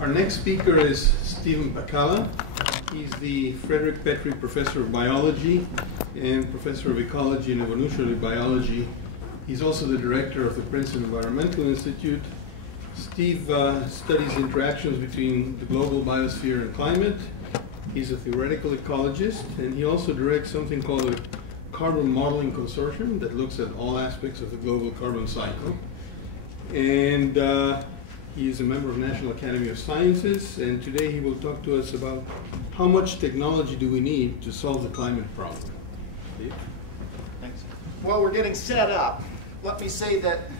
Our next speaker is Stephen Pacala. He's the Fredrick Petrie Professor of Biology and Professor of Ecology and Evolutionary Biology. He's also the director of the Princeton Environmental Institute. Steve studies interactions between the global biosphere and climate. He's a theoretical ecologist, and he also directs something called a carbon modeling consortium that looks at all aspects of the global carbon cycle. And he is a member of the National Academy of Sciences, and today he will talk to us about how much technology do we need to solve the climate problem. Steve? Thanks. Well, we're getting set up. Let me say that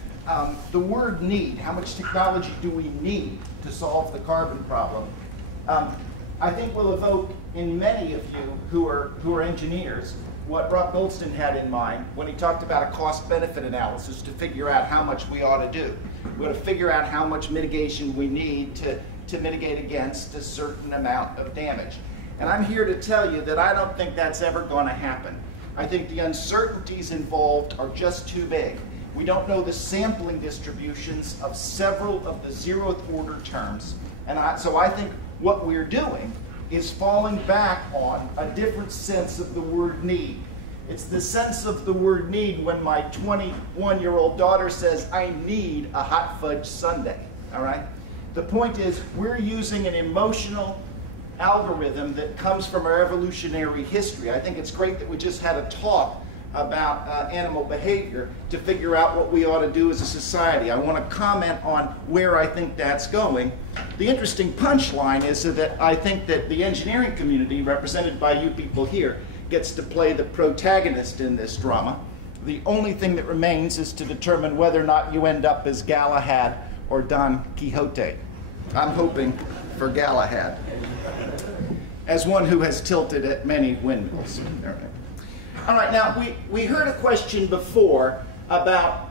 the word need, how much technology do we need to solve the carbon problem, I think will evoke in many of you who are engineers what Rob Goldstein had in mind when he talked about a cost-benefit analysis to figure out how much we ought to do. We ought to figure out how much mitigation we need to mitigate against a certain amount of damage. And I'm here to tell you that I don't think that's ever going to happen. I think the uncertainties involved are just too big. We don't know the sampling distributions of several of the zeroth order terms. And so I think what we're doing is falling back on a different sense of the word need. It's the sense of the word need when my 21-year-old daughter says, I need a hot fudge sundae, all right? The point is, we're using an emotional algorithm that comes from our evolutionary history. I think it's great that we just had a talk about animal behavior to figure out what we ought to do as a society. I want to comment on where I think that's going. The interesting punchline is that I think that the engineering community, represented by you people here, gets to play the protagonist in this drama. The only thing that remains is to determine whether or not you end up as Galahad or Don Quixote. I'm hoping for Galahad, as one who has tilted at many windmills. All right, now we heard a question before about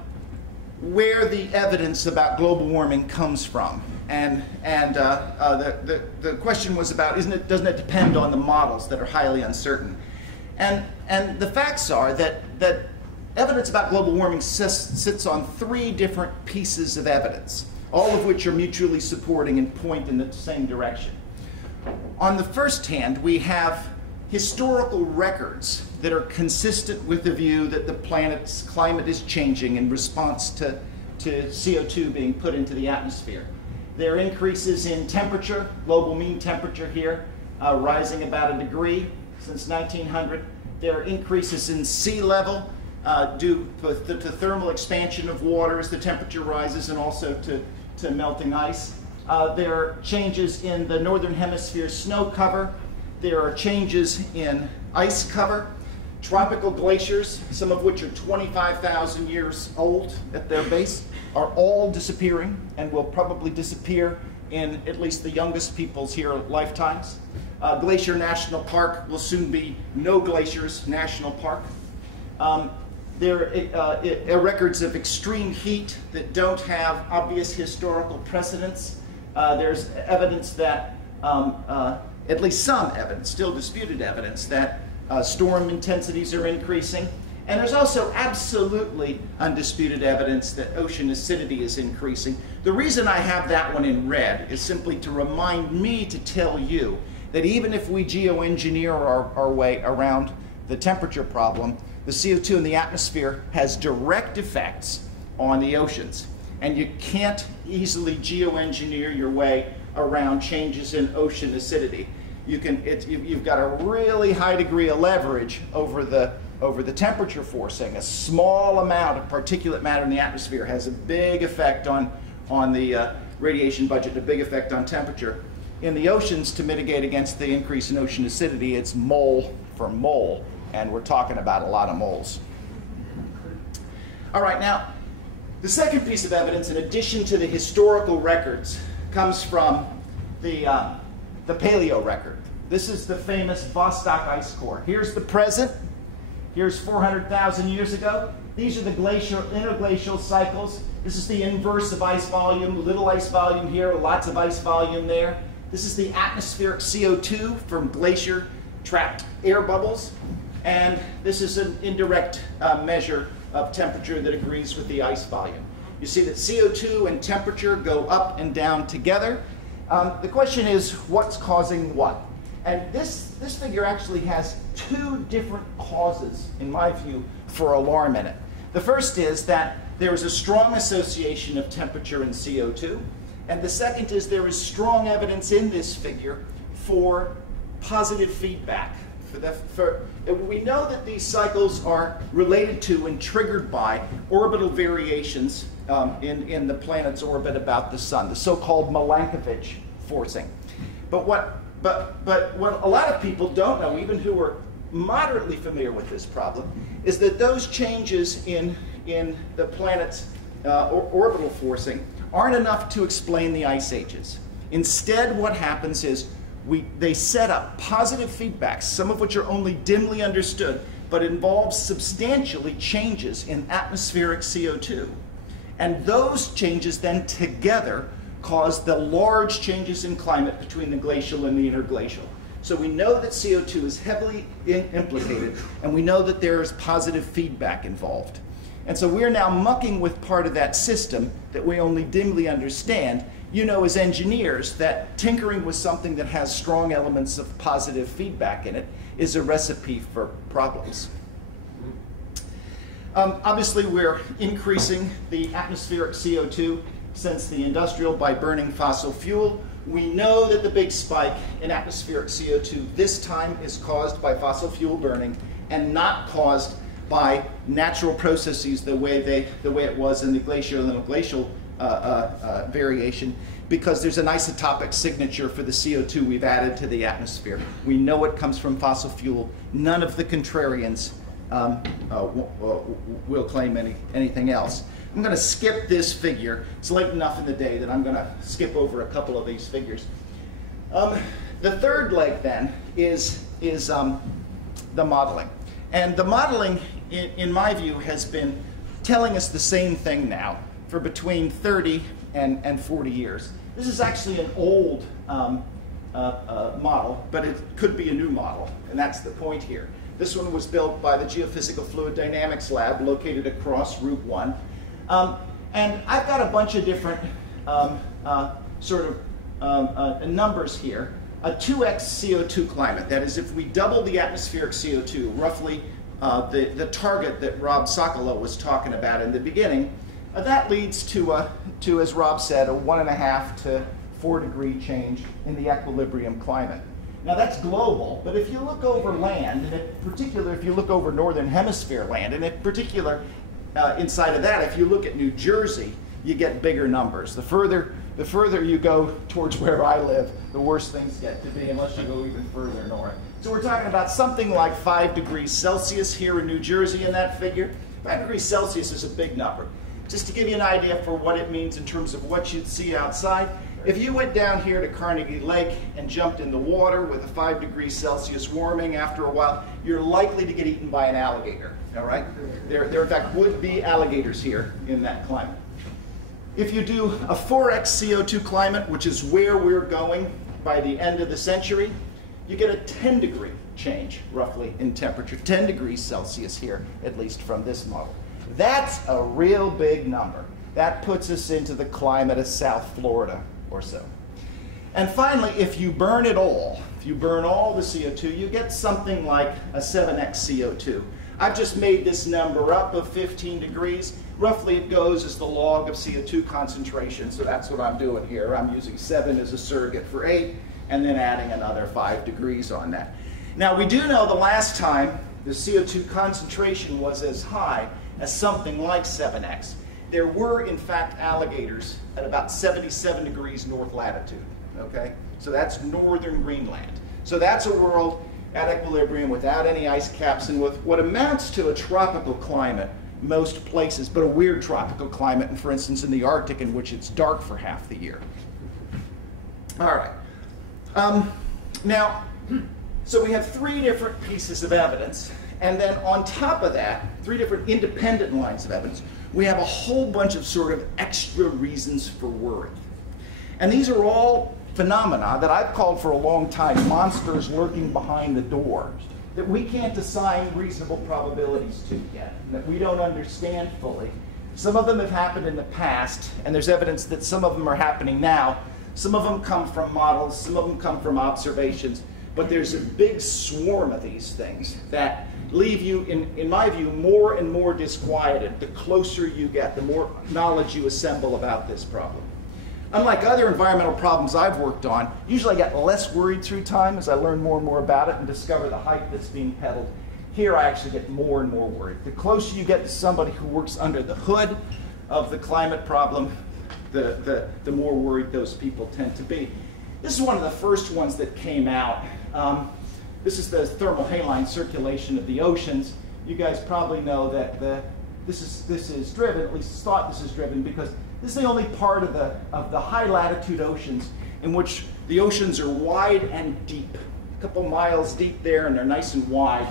where the evidence about global warming comes from, and the question was about doesn't it depend on the models that are highly uncertain, and the facts are that evidence about global warming sits on three different pieces of evidence, all of which are mutually supporting and point in the same direction. On the first hand, we have historical records that are consistent with the view that the planet's climate is changing in response to CO2 being put into the atmosphere. There are increases in temperature, global mean temperature here, rising about 1 degree since 1900. There are increases in sea level due to thermal expansion of water as the temperature rises, and also to melting ice. There are changes in the northern hemisphere snow cover. There are changes in ice cover. Tropical glaciers, some of which are 25,000 years old at their base, are all disappearing and will probably disappear in at least the youngest people's here lifetimes. Glacier National Park will soon be No Glaciers National Park. There are records of extreme heat that don't have obvious historical precedents. There's evidence that, at least some evidence, still disputed evidence, that storm intensities are increasing. And there's also absolutely undisputed evidence that ocean acidity is increasing. The reason I have that one in red is simply to remind me to tell you that even if we geoengineer our way around the temperature problem, the CO2 in the atmosphere has direct effects on the oceans. And you can't easily geoengineer your way around changes in ocean acidity. You've got a really high degree of leverage over the temperature forcing. A small amount of particulate matter in the atmosphere has a big effect on the radiation budget, a big effect on temperature. In the oceans, to mitigate against the increase in ocean acidity, it's mole for mole, and we're talking about a lot of moles. All right, now, the second piece of evidence, in addition to the historical records, comes from the paleo record. This is the famous Vostok ice core. Here's the present. Here's 400,000 years ago. These are the interglacial cycles. This is the inverse of ice volume, little ice volume here, lots of ice volume there. This is the atmospheric CO2 from glacier trapped air bubbles. And this is an indirect measure of temperature that agrees with the ice volume. You see that CO2 and temperature go up and down together. The question is, what's causing what? And this figure actually has two different causes, in my view, for alarm in it. The first is that there is a strong association of temperature and CO2. And the second is there is strong evidence in this figure for positive feedback. We know that these cycles are related to and triggered by orbital variations in the planet's orbit about the sun, the so-called Milankovitch forcing. But what a lot of people don't know, even who are moderately familiar with this problem, is that those changes in the planet's orbital forcing aren't enough to explain the ice ages. Instead, what happens is they set up positive feedbacks, some of which are only dimly understood, but involves substantially changes in atmospheric CO2. And those changes then together cause the large changes in climate between the glacial and the interglacial. So we know that CO2 is heavily implicated, and we know that there is positive feedback involved. And so we're now mucking with part of that system that we only dimly understand. You know as engineers that tinkering with something that has strong elements of positive feedback in it is a recipe for problems. Obviously, we're increasing the atmospheric CO2 since the industrial by burning fossil fuel. We know that the big spike in atmospheric CO2 this time is caused by fossil fuel burning and not caused by natural processes the way it was in the glacial and interglacial variation, because there's an isotopic signature for the CO2 we've added to the atmosphere. We know it comes from fossil fuel. None of the contrarians will claim anything else. I'm going to skip this figure. It's late enough in the day that I'm going to skip over a couple of these figures. The third leg then is the modeling. And the modeling, in my view, has been telling us the same thing now for between 30 and 40 years. This is actually an old model, but it could be a new model, and that's the point here. This one was built by the Geophysical Fluid Dynamics Lab located across Route 1. And I've got a bunch of different numbers here. A 2x CO2 climate, that is, if we double the atmospheric CO2, roughly the target that Rob Pacala was talking about in the beginning, that leads to, as Rob said, a 1.5 to 4 degree change in the equilibrium climate. Now that's global, but if you look over land, and in particular if you look over northern hemisphere land, and in particular inside of that, if you look at New Jersey, you get bigger numbers. The further you go towards where I live, the worse things get to be, unless you go even further north. So we're talking about something like 5 degrees Celsius here in New Jersey in that figure. 5 degrees Celsius is a big number. Just to give you an idea for what it means in terms of what you'd see outside, if you went down here to Carnegie Lake and jumped in the water with a 5 degrees Celsius warming, after a while, you're likely to get eaten by an alligator, all right? There in fact would be alligators here in that climate. If you do a 4x CO2 climate, which is where we're going by the end of the century, you get a 10 degree change, roughly, in temperature, 10 degrees Celsius here, at least from this model. That's a real big number. That puts us into the climate of South Florida or so. And finally, if you burn it all, if you burn all the CO2, you get something like a 7x CO2. I've just made this number up of 15 degrees. Roughly it goes as the log of CO2 concentration, so that's what I'm doing here. I'm using 7 as a surrogate for 8, and then adding another 5 degrees on that. Now we do know the last time the CO2 concentration was as high as something like 7x. There were, in fact, alligators at about 77 degrees north latitude, okay? So that's northern Greenland. So that's a world at equilibrium without any ice caps and with what amounts to a tropical climate most places, but a weird tropical climate, and for instance in the Arctic, in which it's dark for half the year. All right. Now, so we have 3 different pieces of evidence, and then on top of that, 3 different independent lines of evidence. We have a whole bunch of sort of extra reasons for worry. And these are all phenomena that I've called for a long time monsters lurking behind the door that we can't assign reasonable probabilities to yet, that we don't understand fully. Some of them have happened in the past, and there's evidence that some of them are happening now. Some of them come from models, some of them come from observations, but there's a big swarm of these things that leave you, in my view, more and more disquieted the closer you get, the more knowledge you assemble about this problem. Unlike other environmental problems I've worked on, usually I get less worried through time as I learn more and more about it and discover the hype that's being peddled. Here I actually get more and more worried. The closer you get to somebody who works under the hood of the climate problem, the more worried those people tend to be. This is one of the first ones that came out. This is the thermal haline circulation of the oceans. You guys probably know that this is driven, at least it's thought this is driven, because this is the only part of the high latitude oceans in which the oceans are wide and deep. A couple miles deep there, and they're nice and wide.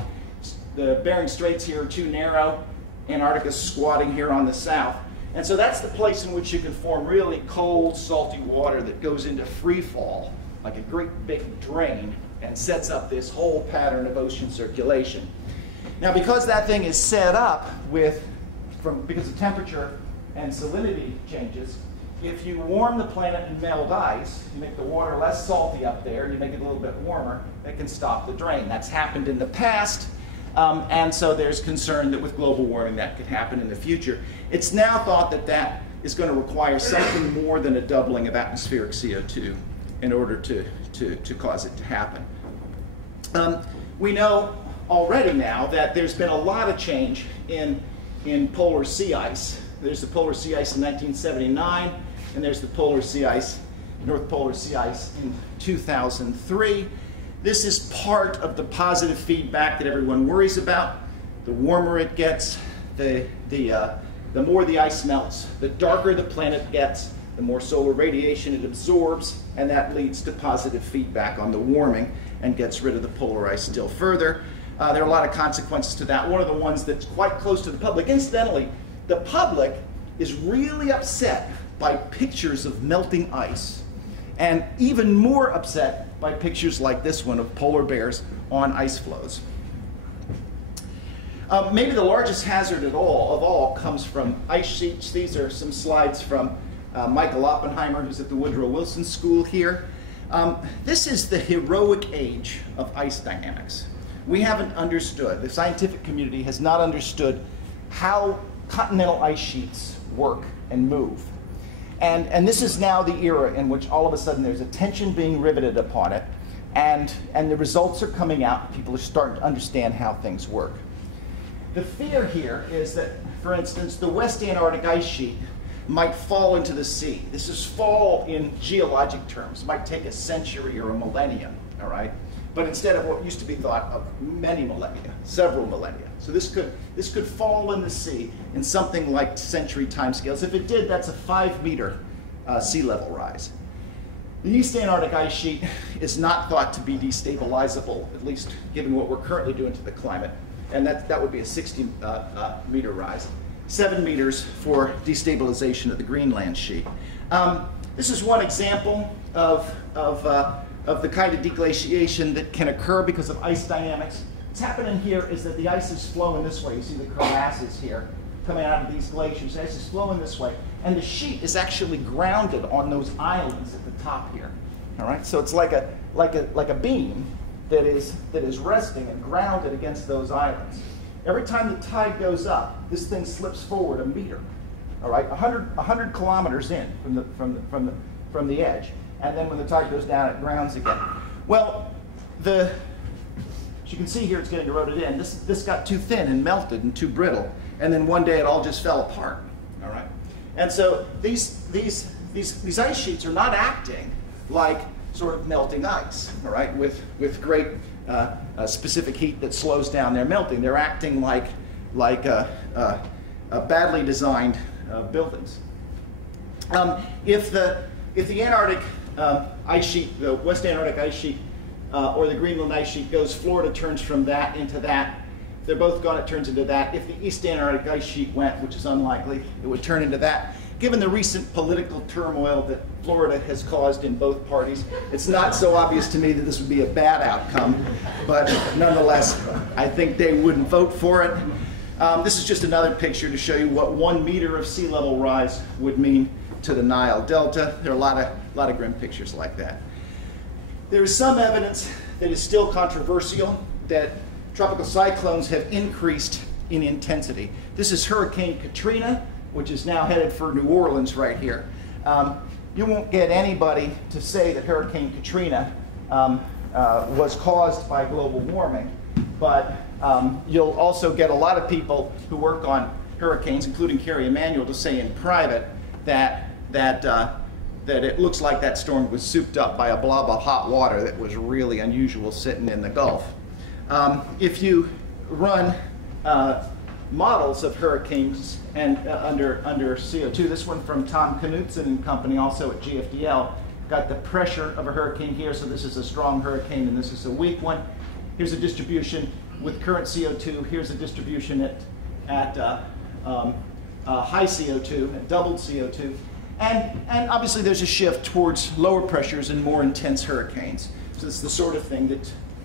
The Bering Straits here are too narrow. Antarctica's squatting here on the south. And so that's the place in which you can form really cold, salty water that goes into free fall, like a great big drain, and sets up this whole pattern of ocean circulation. Now, because that thing is set up because of temperature and salinity changes, if you warm the planet and melt ice, you make the water less salty up there, you make it a little bit warmer, it can stop the drain. That's happened in the past, and so there's concern that with global warming that could happen in the future. It's now thought that that is going to require something more than a doubling of atmospheric CO2 in order to cause it to happen. We know already now that there's been a lot of change in polar sea ice. There's the polar sea ice in 1979, and there's the polar sea ice, North Polar Sea ice in 2003. This is part of the positive feedback that everyone worries about. The warmer it gets, the more the ice melts, the darker the planet gets, the more solar radiation it absorbs, and that leads to positive feedback on the warming and gets rid of the polar ice still further. There are a lot of consequences to that. One of the ones that's quite close to the public, incidentally, the public is really upset by pictures of melting ice, and even more upset by pictures like this one of polar bears on ice floes. Maybe the largest hazard of all comes from ice sheets. These are some slides from Michael Oppenheimer, who's at the Woodrow Wilson School here. This is the heroic age of ice dynamics. We haven't understood, the scientific community has not understood how continental ice sheets work and move. And this is now the era in which all of a sudden there's attention being riveted upon it, and the results are coming out. People are starting to understand how things work. The fear here is that, for instance, the West Antarctic ice sheet might fall into the sea. This is fall in geologic terms. It might take a century or a millennium, all right? But instead of what used to be thought of many millennia, several millennia. So this could fall in the sea in something like century timescales. If it did, that's a 5-meter sea level rise. The East Antarctic ice sheet is not thought to be destabilizable, at least given what we're currently doing to the climate. And that would be a 60-meter rise. 7 meters for destabilization of the Greenland sheet. This is one example of the kind of deglaciation that can occur because of ice dynamics. What's happening here is that the ice is flowing this way. You see the crevasses here coming out of these glaciers. The ice is flowing this way, and the sheet is actually grounded on those islands at the top here. All right, so it's like a beam that is resting and grounded against those islands. Every time the tide goes up, this thing slips forward a meter. All right, 100 kilometers in from the edge. And then when the tide goes down, it grounds again. Well, as you can see here, it's getting eroded in. This got too thin and melted and too brittle, and then one day it all just fell apart. All right, and so these ice sheets are not acting like sort of melting ice. All right, with great specific heat that slows down their melting. They're acting like badly designed buildings. If the Antarctic ice sheet, the West Antarctic ice sheet, or the Greenland ice sheet goes, Florida turns from that into that. If they're both gone, it turns into that. If the East Antarctic ice sheet went, which is unlikely, it would turn into that. Given the recent political turmoil that Florida has caused in both parties, it's not so obvious to me that this would be a bad outcome, but nonetheless, I think they wouldn't vote for it. This is just another picture to show you what 1 meter of sea level rise would mean to the Nile Delta. There are a lot of grim pictures like that. There is some evidence that is still controversial that tropical cyclones have increased in intensity. This is Hurricane Katrina, which is now headed for New Orleans right here. You won't get anybody to say that Hurricane Katrina was caused by global warming, but you'll also get a lot of people who work on hurricanes, including Carrie Emanuel, to say in private that it looks like that storm was souped up by a blob of hot water that was really unusual sitting in the Gulf. If you run models of hurricanes and under CO2, this one from Tom Knutson and company, also at GFDL, got the pressure of a hurricane here, so this is a strong hurricane and this is a weak one. Here's a distribution with current CO2. Here's a distribution at high CO2, at doubled CO2. And obviously there's a shift towards lower pressures and more intense hurricanes. So it's the sort of thing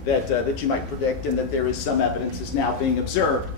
that you might predict, and that there is some evidence is now being observed.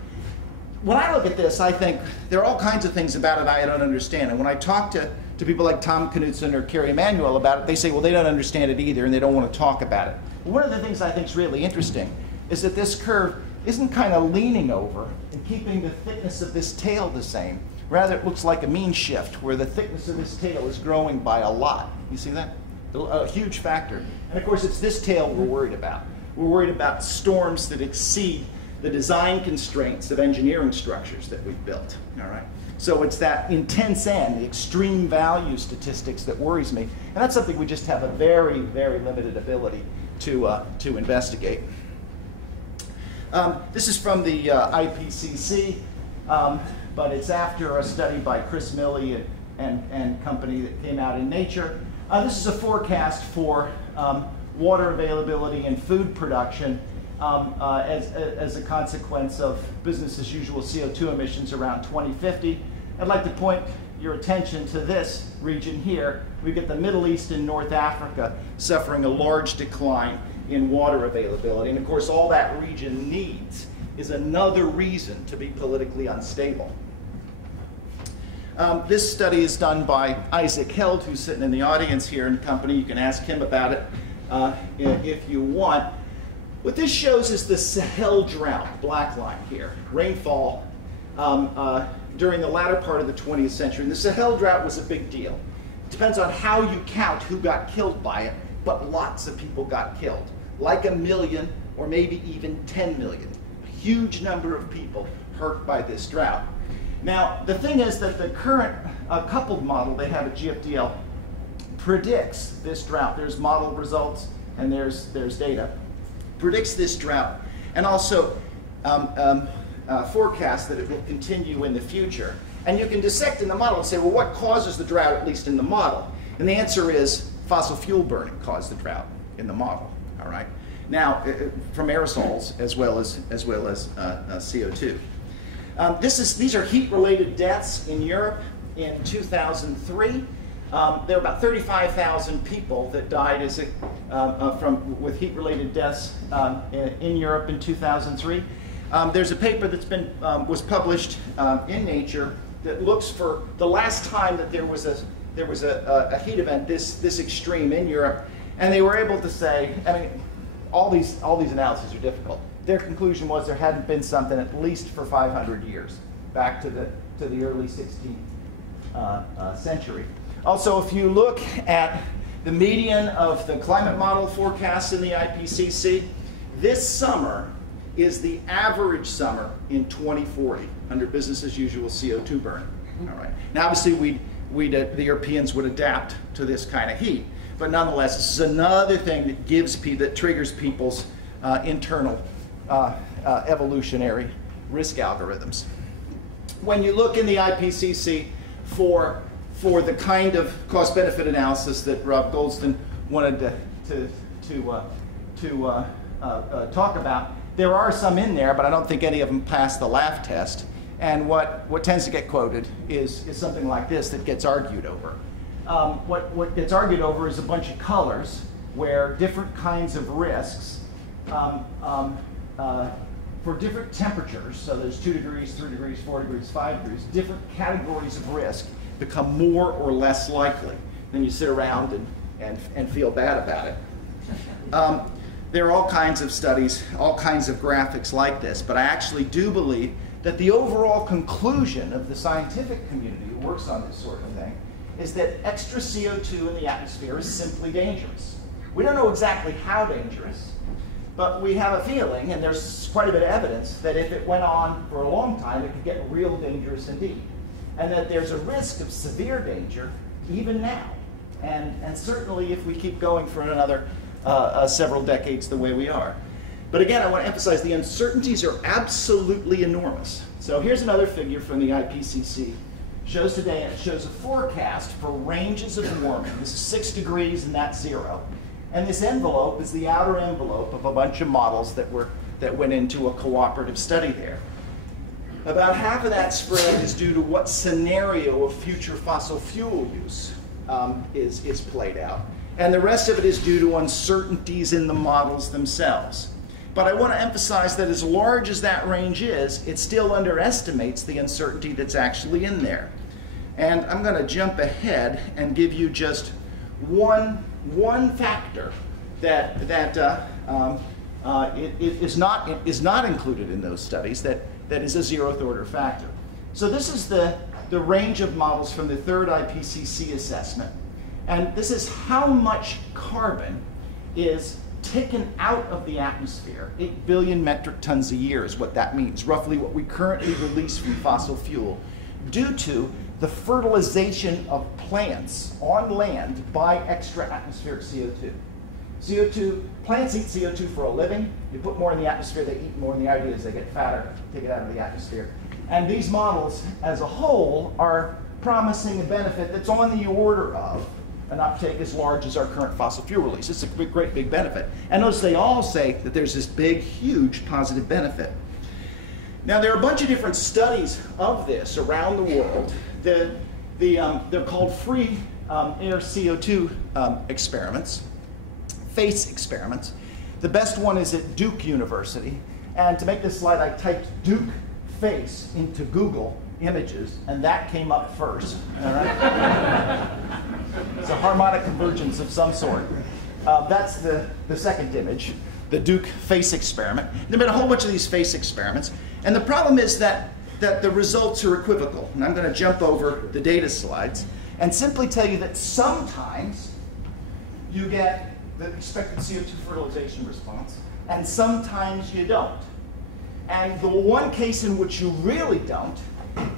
When I look at this, I think there are all kinds of things about it I don't understand. And when I talk to people like Tom Knutson or Carrie Emanuel about it, they say, well, they don't understand it either, and they don't want to talk about it. One of the things I think is really interesting is that this curve isn't kind of leaning over and keeping the thickness of this tail the same. Rather, it looks like a mean shift, where the thickness of this tail is growing by a lot. You see that? A huge factor. And of course, it's this tail we're worried about. We're worried about storms that exceed the design constraints of engineering structures that we've built. All right? So it's that intense end, the extreme value statistics, that worries me. And that's something we just have a very, very limited ability to investigate. This is from the IPCC, but it's after a study by Chris Milley and company that came out in Nature. This is a forecast for water availability and food production as a consequence of business as usual CO2 emissions around 2050. I'd like to point your attention to this region here. We get the Middle East and North Africa suffering a large decline in water availability. And of course, all that region needs is another reason to be politically unstable. This study is done by Isaac Held, who's sitting in the audience here in company. You can ask him about it if you want. What this shows is the Sahel drought, black line here, rainfall during the latter part of the 20th century. And the Sahel drought was a big deal. It depends on how you count who got killed by it, but lots of people got killed, like 1 million or maybe even 10 million. A huge number of people hurt by this drought. Now, the thing is that the current coupled model they have at GFDL predicts this drought. There's model results and there's data. Predicts this drought, and also forecasts that it will continue in the future. And you can dissect in the model and say, well, what causes the drought, at least in the model? And the answer is fossil fuel burning caused the drought in the model. All right. Now, from aerosols as well as CO2. These are heat-related deaths in Europe in 2003. There were about 35,000 people that died with heat-related deaths in Europe in 2003. There's a paper that's was published in Nature that looks for the last time that there was a heat event this extreme in Europe, and they were able to say, I mean, all these analyses are difficult. Their conclusion was there hadn't been something at least for 500 years, back to the early 16th century. Also, if you look at the median of the climate model forecasts in the IPCC, this summer is the average summer in 2040 under business as usual CO2 burn. All right. Now, obviously, the Europeans would adapt to this kind of heat, but nonetheless, this is another thing that triggers people's internal evolutionary risk algorithms. When you look in the IPCC for the kind of cost-benefit analysis that Rob Goldston wanted to talk about, there are some in there, but I don't think any of them pass the laugh test. And what tends to get quoted is something like this that gets argued over. What gets argued over is a bunch of colors where different kinds of risks for different temperatures, so there's 2 degrees, 3 degrees, 4 degrees, 5 degrees, different categories of risk become more or less likely. Then you sit around and feel bad about it. There are all kinds of studies, all kinds of graphics like this, but I actually do believe that the overall conclusion of the scientific community who works on this sort of thing is that extra CO2 in the atmosphere is simply dangerous. We don't know exactly how dangerous, but we have a feeling, and there's quite a bit of evidence, that if it went on for a long time, it could get real dangerous indeed. And that there's a risk of severe danger even now. And certainly if we keep going for another several decades the way we are. But again, I want to emphasize the uncertainties are absolutely enormous. So here's another figure from the IPCC. Shows today, it shows a forecast for ranges of warming. This is 6 degrees and that's 0. And this envelope is the outer envelope of a bunch of models that went into a cooperative study there. About half of that spread is due to what scenario of future fossil fuel use is played out. And the rest of it is due to uncertainties in the models themselves. But I want to emphasize that as large as that range is, it still underestimates the uncertainty that's actually in there. And I'm going to jump ahead and give you just one factor that is not included in those studies that is a 0th order factor. So this is the range of models from the 3rd IPCC assessment. And this is how much carbon is taken out of the atmosphere. 8 billion metric tons a year is what that means, roughly what we currently release from fossil fuel, due to the fertilization of plants on land by extra atmospheric CO2. Plants eat CO2 for a living. You put more in the atmosphere, they eat more, and the idea is they get fatter, take it out of the atmosphere. And these models, as a whole, are promising a benefit that's on the order of an uptake as large as our current fossil fuel release. It's a great big benefit. And notice they all say that there's this big, huge positive benefit. Now there are a bunch of different studies of this around the world. They're called free air CO2 experiments, FACE experiments. The best one is at Duke University. And to make this slide, I typed Duke FACE into Google Images, and that came up first. All right? It's a harmonic convergence of some sort. That's the second image, the Duke FACE experiment. There have been a whole bunch of these FACE experiments, and the problem is that the results are equivocal. And I'm going to jump over the data slides and simply tell you that sometimes you get the expected CO2 fertilization response, and sometimes you don't. And the one case in which you really don't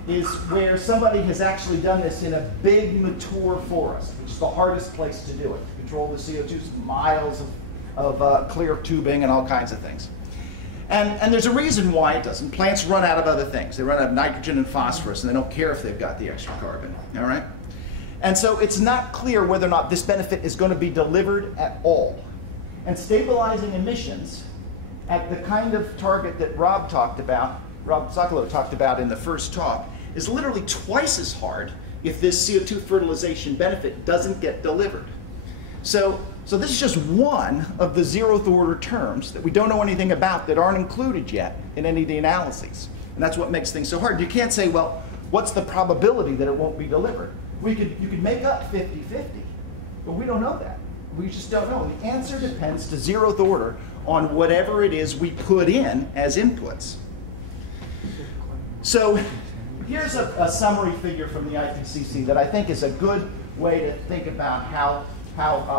is where somebody has actually done this in a big, mature forest, which is the hardest place to do it. To control the CO2, miles of clear tubing and all kinds of things. And there's a reason why it doesn't. Plants run out of other things. They run out of nitrogen and phosphorus, and they don't care if they've got the extra carbon, all right? And so it's not clear whether or not this benefit is going to be delivered at all. And stabilizing emissions at the kind of target that Rob Sokolow talked about in the first talk, is literally twice as hard if this CO2 fertilization benefit doesn't get delivered. So this is just one of the 0th order terms that we don't know anything about that aren't included yet in any of the analyses. And that's what makes things so hard. You can't say, well, what's the probability that it won't be delivered? You could make up 50-50, but we don't know that. We just don't know. The answer depends to 0th order on whatever it is we put in as inputs. So here's a summary figure from the IPCC that I think is a good way to think about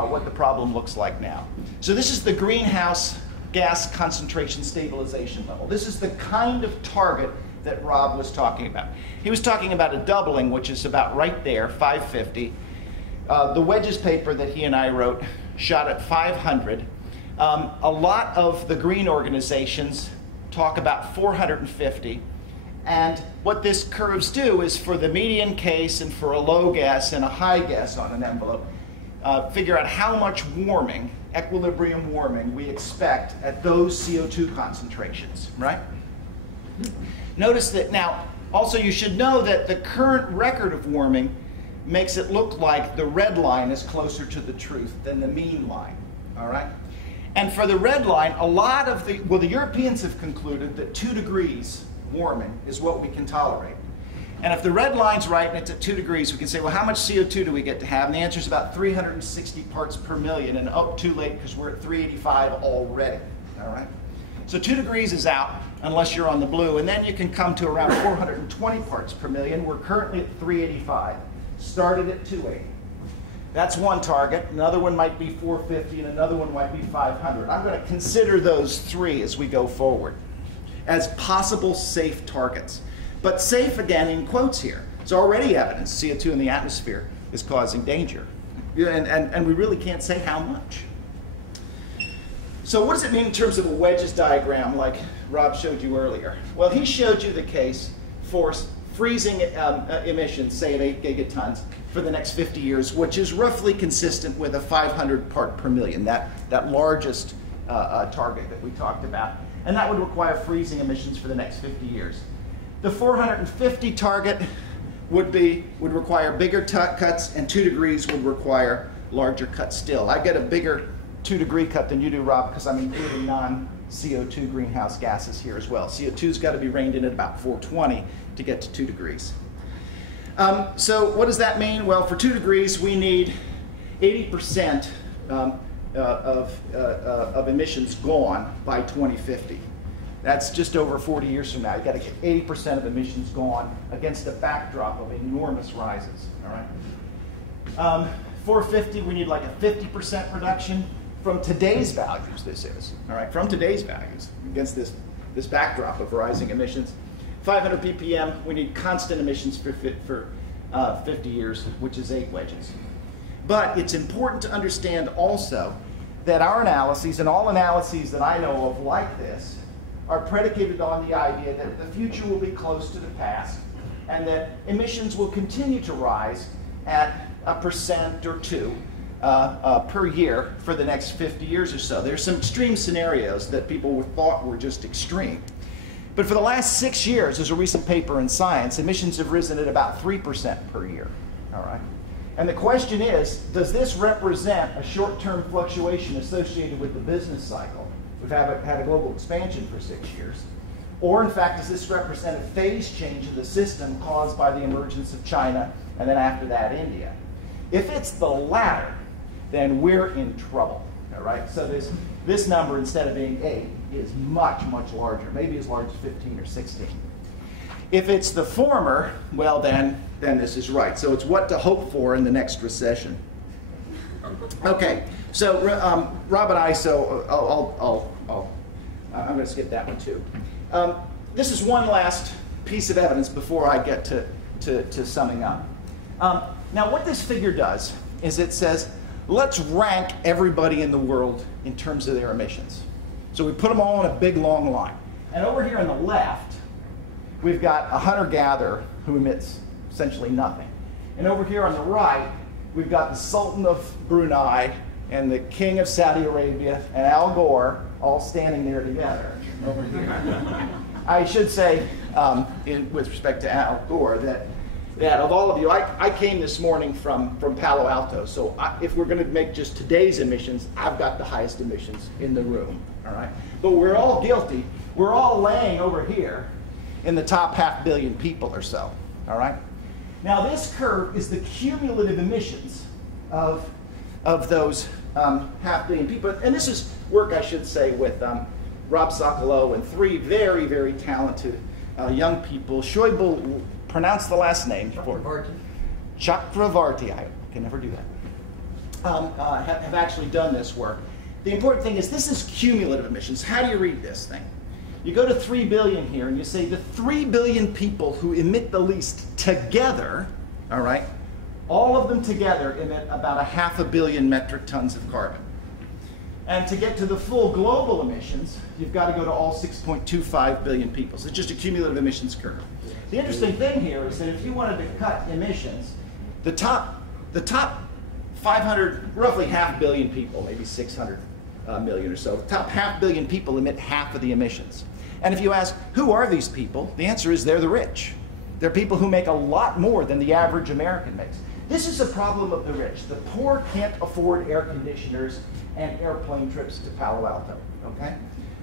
what the problem looks like now. So this is the greenhouse gas concentration stabilization level. This is the kind of target that Rob was talking about. He was talking about a doubling, which is about right there, 550. The Wedges paper that he and I wrote shot at 500. A lot of the green organizations talk about 450. And what this curves do is for the median case and for a low guess and a high guess on an envelope, figure out how much warming, equilibrium warming, we expect at those CO2 concentrations, right? Notice that now, also you should know that the current record of warming makes it look like the red line is closer to the truth than the mean line, all right? And for the red line, a lot of the Europeans have concluded that 2 degrees warming is what we can tolerate. And if the red line's right and it's at 2 degrees, we can say, well, how much CO2 do we get to have? And the answer is about 360 parts per million. And oh, too late because we're at 385 already. All right? So 2 degrees is out unless you're on the blue. And then you can come to around 420 parts per million. We're currently at 385. Started at 280. That's one target. Another one might be 450, and another one might be 500. I'm going to consider those 3 as we go forward as possible safe targets. But safe, again, in quotes here. It's already evidence CO2 in the atmosphere is causing danger. And we really can't say how much. So what does it mean in terms of a wedges diagram like Rob showed you earlier? Well, he showed you the case for freezing emissions, say at 8 gigatons, for the next 50 years, which is roughly consistent with a 500 part per million, that largest target that we talked about. And that would require freezing emissions for the next 50 years. The 450 target would require bigger cuts, and 2 degrees would require larger cuts still. I get a bigger 2 degree cut than you do, Rob, because I'm including non-CO2 greenhouse gases here as well. CO2's got to be reined in at about 420 to get to 2 degrees. So what does that mean? Well, for 2 degrees, we need 80% of emissions gone by 2050. That's just over 40 years from now. You've got to get 80% of emissions gone against a backdrop of enormous rises. All right. 450, we need like a 50% reduction from today's values. This is all right from today's values against this backdrop of rising emissions. 500 ppm, we need constant emissions for 50 years, which is 8 wedges. But it's important to understand also that our analyses, and all analyses that I know of like this, are predicated on the idea that the future will be close to the past and that emissions will continue to rise at 1% or 2% per year for the next 50 years or so. There's some extreme scenarios that people thought were just extreme. But for the last 6 years, there's a recent paper in Science, emissions have risen at about 3% per year. All right? And the question is, does this represent a short-term fluctuation associated with the business cycle? We've had a global expansion for 6 years. Or in fact, does this represent a phase change in the system caused by the emergence of China and then after that India? If it's the latter, then we're in trouble. All right? So this number, instead of being 8, is much, much larger, maybe as large as 15 or 16. If it's the former, well then this is right. So it's what to hope for in the next recession. Okay, so Rob and I, I'm going to skip that one too. This is one last piece of evidence before I get to summing up. Now what this figure does is it says, let's rank everybody in the world in terms of their emissions. So we put them all in a big long line. And over here on the left, we've got a hunter-gatherer who emits essentially nothing. And over here on the right, we've got the Sultan of Brunei and the King of Saudi Arabia and Al Gore all standing there together over here. I should say, with respect to Al Gore, that of all of you, I came this morning from Palo Alto, so if we're going to make just today's emissions, I've got the highest emissions in the room, all right? But we're all guilty. We're all laying over here in the top 500 million people or so, all right? Now this curve is the cumulative emissions of those 500 million people, and this is work, I should say, with Rob Sokolow and 3 very, very talented young people. Shoaib, pronounce the last name. Chakravarti, I can never do that. Have actually done this work. The important thing is this is cumulative emissions. How do you read this thing? You go to 3 billion here and you say the 3 billion people who emit the least together, all right, all of them together emit about 500 million metric tons of carbon. And to get to the full global emissions, you've got to go to all 6.25 billion people. So it's just a cumulative emissions curve. The interesting thing here is that if you wanted to cut emissions, the top 500, roughly 500 million people, maybe 600 million or so, the top 500 million people emit half of the emissions. And if you ask, who are these people? The answer is they're the rich. They're people who make a lot more than the average American makes. This is a problem of the rich. The poor can't afford air conditioners and airplane trips to Palo Alto, okay?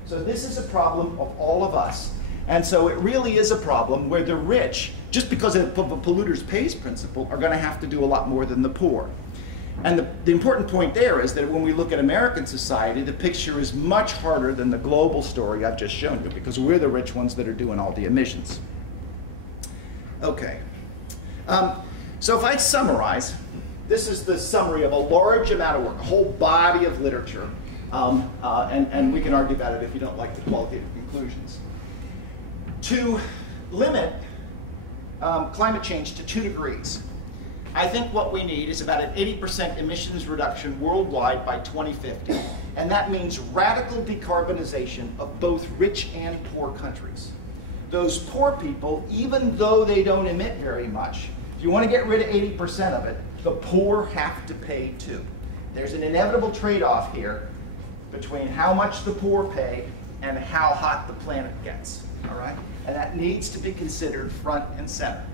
So this is a problem of all of us. And so it really is a problem where the rich, just because of the polluter's pays principle, are going to have to do a lot more than the poor. And the important point there is that when we look at American society, the picture is much harder than the global story I've just shown you, because we're the rich ones that are doing all the emissions. Okay. So if I summarize, this is the summary of a large amount of work, a whole body of literature, and we can argue about it if you don't like the qualitative conclusions. To limit climate change to 2 degrees, I think what we need is about an 80% emissions reduction worldwide by 2050, and that means radical decarbonization of both rich and poor countries. Those poor people, even though they don't emit very much, if you want to get rid of 80% of it, the poor have to pay too. There's an inevitable trade-off here between how much the poor pay and how hot the planet gets, all right? And that needs to be considered front and center.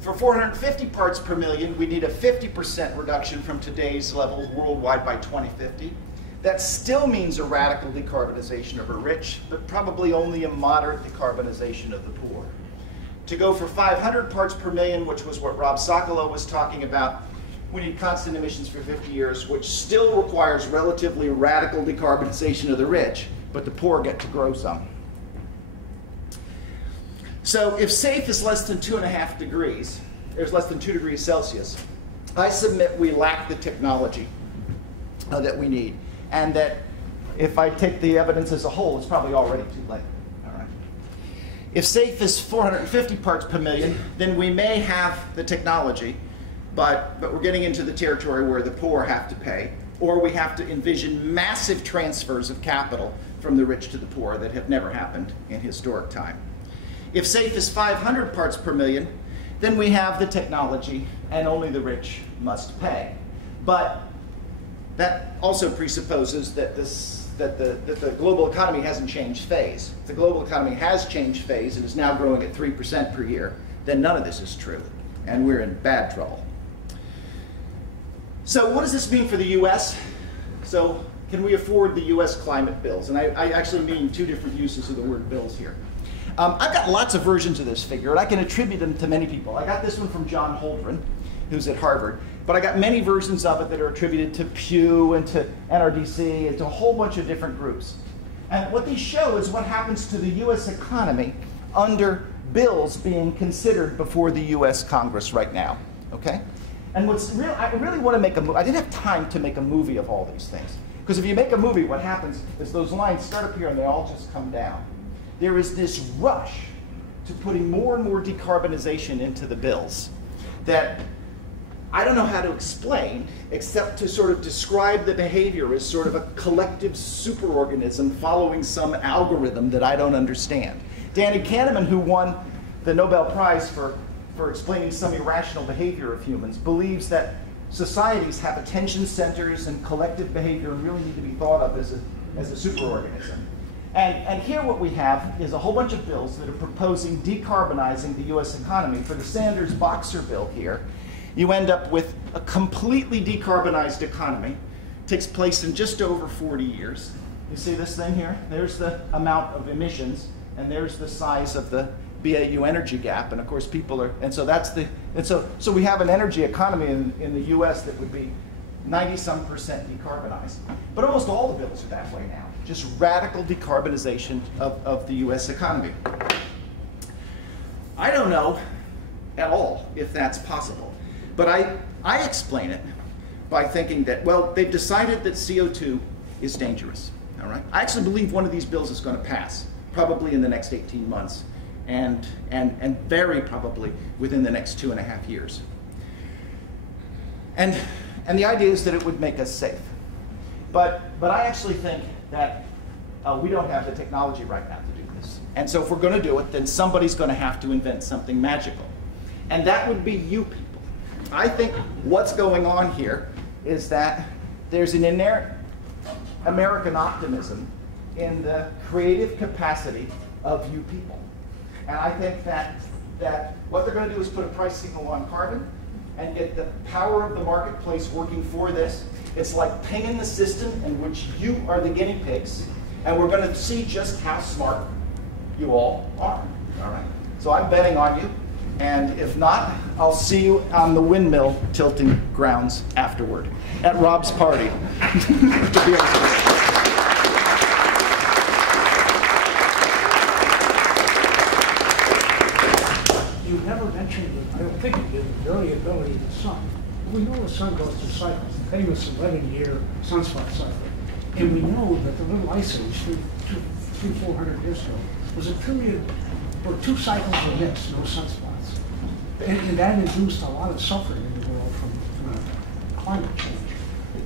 For 450 parts per million, we need a 50% reduction from today's levels worldwide by 2050. That still means a radical decarbonization of the rich, but probably only a moderate decarbonization of the poor. To go for 500 parts per million, which was what Rob Sokolow was talking about, we need constant emissions for 50 years, which still requires relatively radical decarbonization of the rich, but the poor get to grow some. So if safe is less than 2.5 degrees, there's less than 2 degrees Celsius, I submit we lack the technology that we need. And that if I take the evidence as a whole, it's probably already too late. All right. If safe is 450 parts per million, then we may have the technology, but we're getting into the territory where the poor have to pay, or we have to envision massive transfers of capital from the rich to the poor that have never happened in historic time. If safe is 500 parts per million, then we have the technology and only the rich must pay. But that also presupposes that the global economy hasn't changed phase. If the global economy has changed phase and is now growing at 3% per year, then none of this is true, and we're in bad trouble. So what does this mean for the US? So can we afford the US climate bills? And I actually mean 2 different uses of the word bills here. I've got lots of versions of this figure, and I can attribute them to many people. I got this one from John Holdren, who's at Harvard, but I got many versions of it that are attributed to Pew and to NRDC and to a whole bunch of different groups. And what these show is what happens to the US economy under bills being considered before the US Congress right now, okay? And what's real, I really want to make a movie. I didn't have time to make a movie of all these things. Because if you make a movie, what happens is those lines start up here and they all just come down. There is this rush to putting more and more decarbonization into the bills that I don't know how to explain, except to sort of describe the behavior as sort of a collective superorganism following some algorithm that I don't understand. Danny Kahneman, who won the Nobel Prize for explaining some irrational behavior of humans, believes that societies have attention centers and collective behavior and really need to be thought of as a superorganism. And here what we have is a whole bunch of bills that are proposing decarbonizing the US economy. For the Sanders-Boxer bill here, you end up with a completely decarbonized economy. It takes place in just over 40 years. You see this thing here? There's the amount of emissions, and there's the size of the BAU energy gap. And of course people are, and so that's the, and so we have an energy economy in the US that would be 90-some% decarbonized. But almost all the bills are that way now. Just radical decarbonization of the US economy. I don't know at all if that's possible. But I explain it by thinking that, well, they've decided that CO2 is dangerous, all right? I actually believe one of these bills is going to pass, probably in the next 18 months, and very probably within the next 2.5 years. And the idea is that it would make us safe. But I actually think that we don't have the technology right now to do this. And so if we're going to do it, then somebody's going to have to invent something magical. And that would be you people. I think what's going on here is that there's an inherent American optimism in the creative capacity of you people. And I think that what they're going to do is put a price signal on carbon, and get the power of the marketplace working for this. It's like pinging the system in which you are the guinea pigs, and we're going to see just how smart you all are. All right. So I'm betting on you, and if not, I'll see you on the windmill tilting grounds afterward at Rob's party. To be You never mentioned, I don't think you did, the variability of the sun. We know the sun goes through cycles, the famous 11-year sunspot cycle. And we know that the little ice age, 400 years ago, was a period where 2 cycles were missed, no sunspots. And that induced a lot of suffering in the world from climate change.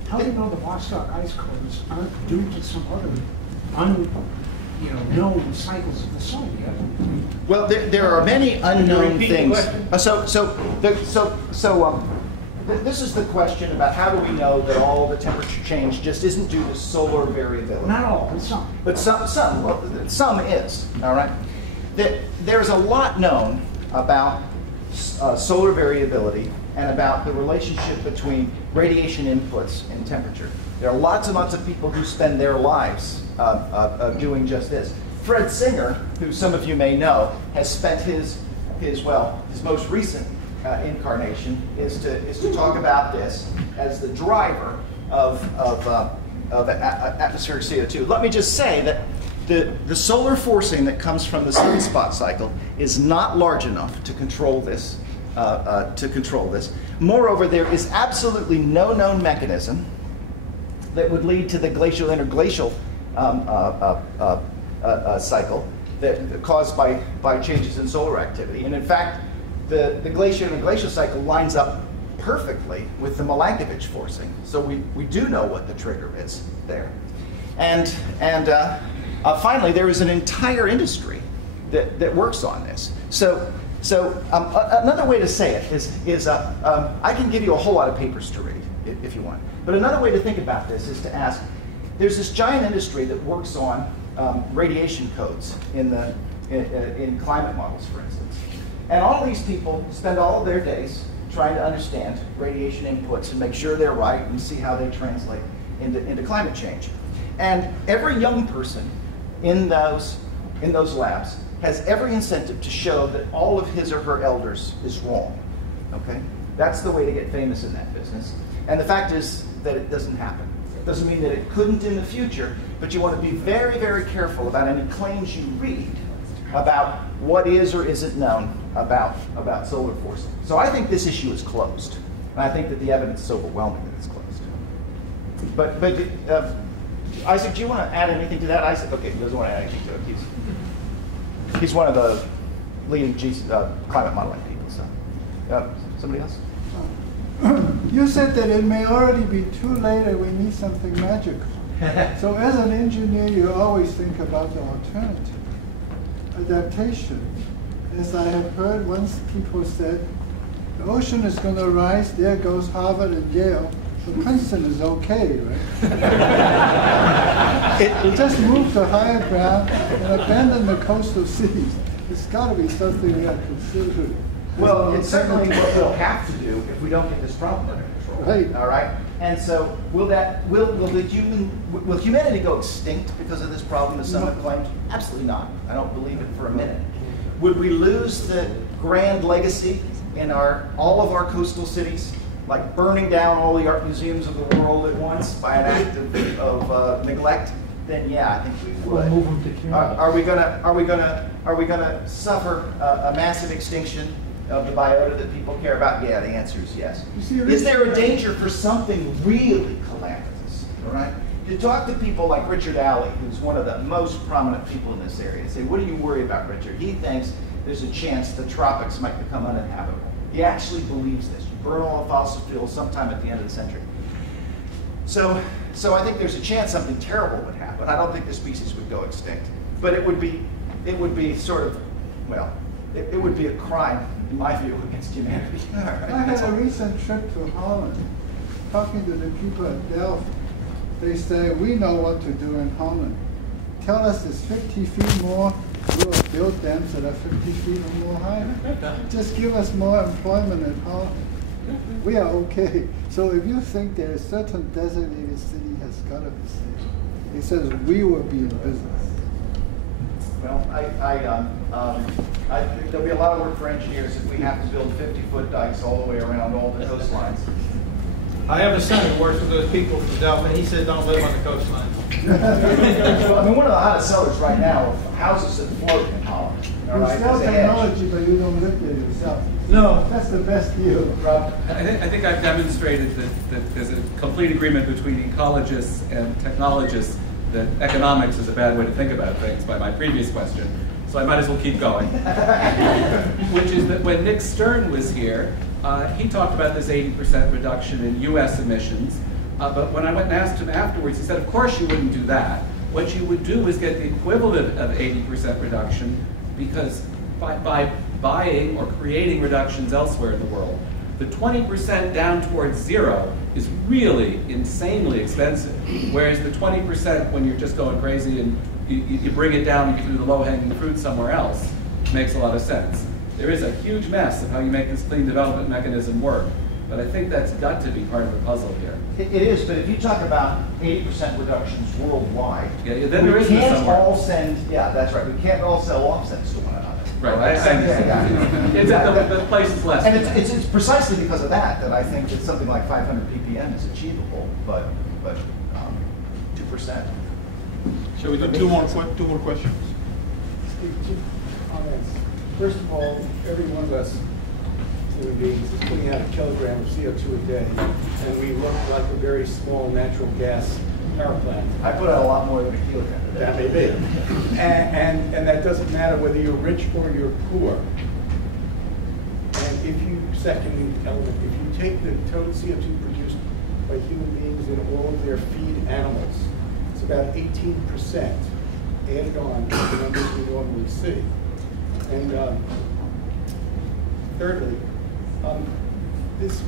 How do you know the Vostok ice cores aren't due to some other known cycles of the sun yet? Well, there are many unknown things. This is the question about how do we know that all the temperature change just isn't due to solar variability? Not all, but some. But some is, all right? There's a lot known about solar variability and about the relationship between radiation inputs and temperature. There are lots and lots of people who spend their lives doing just this. Fred Singer, who some of you may know, has spent his most recent incarnation is to talk about this as the driver of atmospheric CO2. Let me just say that the solar forcing that comes from the sunspot cycle is not large enough to control this. Moreover, there is absolutely no known mechanism that would lead to the glacial interglacial cycle that caused by changes in solar activity. And in fact, the glacial interglacial cycle lines up perfectly with the Milankovitch forcing. So we do know what the trigger is there. And finally, there is an entire industry that works on this. So another way to say it is I can give you a whole lot of papers to read if you want. But another way to think about this is to ask, there's this giant industry that works on radiation codes in climate models, for instance. And all these people spend all of their days trying to understand radiation inputs and make sure they're right and see how they translate into climate change. And every young person in those labs has every incentive to show that all of his or her elders is wrong. Okay? That's the way to get famous in that business. And the fact is that it doesn't happen. It doesn't mean that it couldn't in the future, but you want to be very, very careful about any claims you read about what is or isn't known about solar forcing. So I think this issue is closed. And I think that the evidence is overwhelming that it's closed. But Isaac, do you want to add anything to that? Isaac, okay, he doesn't want to add anything to it. He's one of the leading climate modeling people. So, somebody else? You said that it may already be too late and we need something magical. So as an engineer, you always think about the alternative. Adaptation. As I have heard once people said, the ocean is going to rise, there goes Harvard and Yale, but Princeton is okay, right? It just move to higher ground and abandon the coastal cities. It's got to be something we are considering. Well, it's certainly what we'll have to do if we don't get this problem under control. Right. All right. And so, will humanity go extinct because of this problem, as some have claimed? Absolutely not. I don't believe it for a minute. Would we lose the grand legacy in all of our coastal cities, like burning down all the art museums of the world at once by an act of neglect? Then yeah, I think we would. We'll move them to Canada. Are we gonna suffer a massive extinction of the biota that people care about? Yeah, the answer is yes. Is there a danger for something really calamitous? All right. You talk to people like Richard Alley, who's one of the most prominent people in this area. Say, what do you worry about, Richard? He thinks there's a chance the tropics might become uninhabitable. He actually believes this. You burn all the fossil fuels sometime at the end of the century. So I think there's a chance something terrible would happen. I don't think the species would go extinct, but it would be sort of, well, it would be a crime, in my view, against humanity. Right, I had a recent trip to Holland, talking to the people at Delft. They say, we know what to do in Holland. Tell us it's 50 feet more, we'll build dams that are 50 feet or more high. Just give us more employment at Holland. We are okay. So if you think there is certain designated city has got to be safe, it says we will be in business. Well, I think there'll be a lot of work for engineers if we have to build 50-foot dikes all the way around all the coastlines. I have a son who works with those people from Delta, and he said don't live on the coastline. Well, I mean, one of the hottest sellers right now of houses that float in Holland. All You right, sell as a hedge. technology, but you don't live there yourself. No. That's the best deal. Rob? I think I've demonstrated that there's a complete agreement between ecologists and technologists that economics is a bad way to think about things by my previous question. So I might as well keep going. Which is that when Nick Stern was here, he talked about this 80% reduction in US emissions. But when I went and asked him afterwards, he said, of course you wouldn't do that. What you would do is get the equivalent of 80% reduction, because by buying or creating reductions elsewhere in the world. The 20% down towards zero is really insanely expensive, whereas the 20% when you're just going crazy and you bring it down and you do the low-hanging fruit somewhere else makes a lot of sense. There is a huge mess of how you make this clean development mechanism work, but I think that's got to be part of the puzzle here. It is, but if you talk about 80% reductions worldwide, Yeah, then there we is can't somewhere. all send, yeah, that's right, we can't all sell offsets to one another. Right, I understand. Yeah. The place is less. And it's precisely because of that I think that something like 500 ppm is achievable, but 2%. Shall we do two more questions? Steve, two comments. First of all, every one of us human beings is putting out a kilogram of CO2 a day, and we look like a very small natural gas power plant. I put out a lot more than a kilogram. That may be. And that doesn't matter whether you're rich or you're poor. And if you, second element, if you take the total CO2 produced by human beings and all of their feed animals, it's about 18% added on to the numbers we normally see. And thirdly, this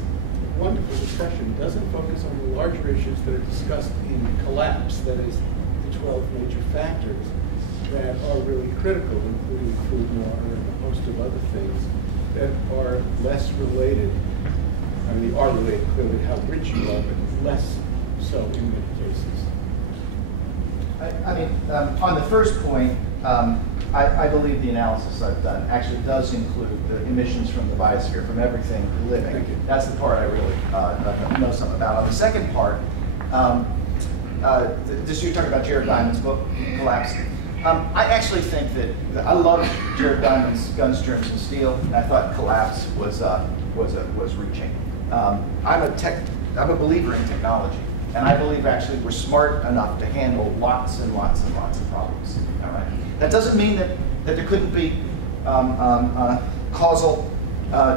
wonderful discussion doesn't focus on the larger issues that are discussed in collapse, that is, the 12 major factors that are really critical, including food and water and a host of other things that are less related. I mean, they are related clearly to how rich you are, but less so in many cases. I mean, on the first point, I believe the analysis I've done actually does include the emissions from the biosphere, from everything living. Thank you. That's the part I really know something about. On the second part, this you're talking about Jared Diamond's book, Collapse. I actually think that I love Jared Diamond's Guns, Germs, and Steel, and I thought Collapse was reaching. I'm a believer in technology, and I believe actually we're smart enough to handle lots and lots and lots of problems. All right. That doesn't mean that there couldn't be causal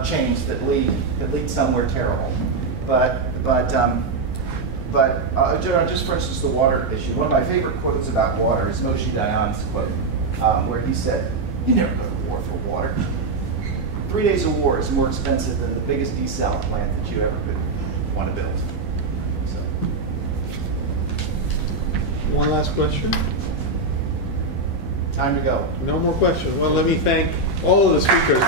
chains that lead somewhere terrible, but just for instance, the water issue. One of my favorite quotes about water is Moshe Dayan's quote, where he said, "You never go to war for water. 3 days of war is more expensive than the biggest desal plant that you ever could want to build." So. One last question. Time to go. No more questions. Well, let me thank all of the speakers.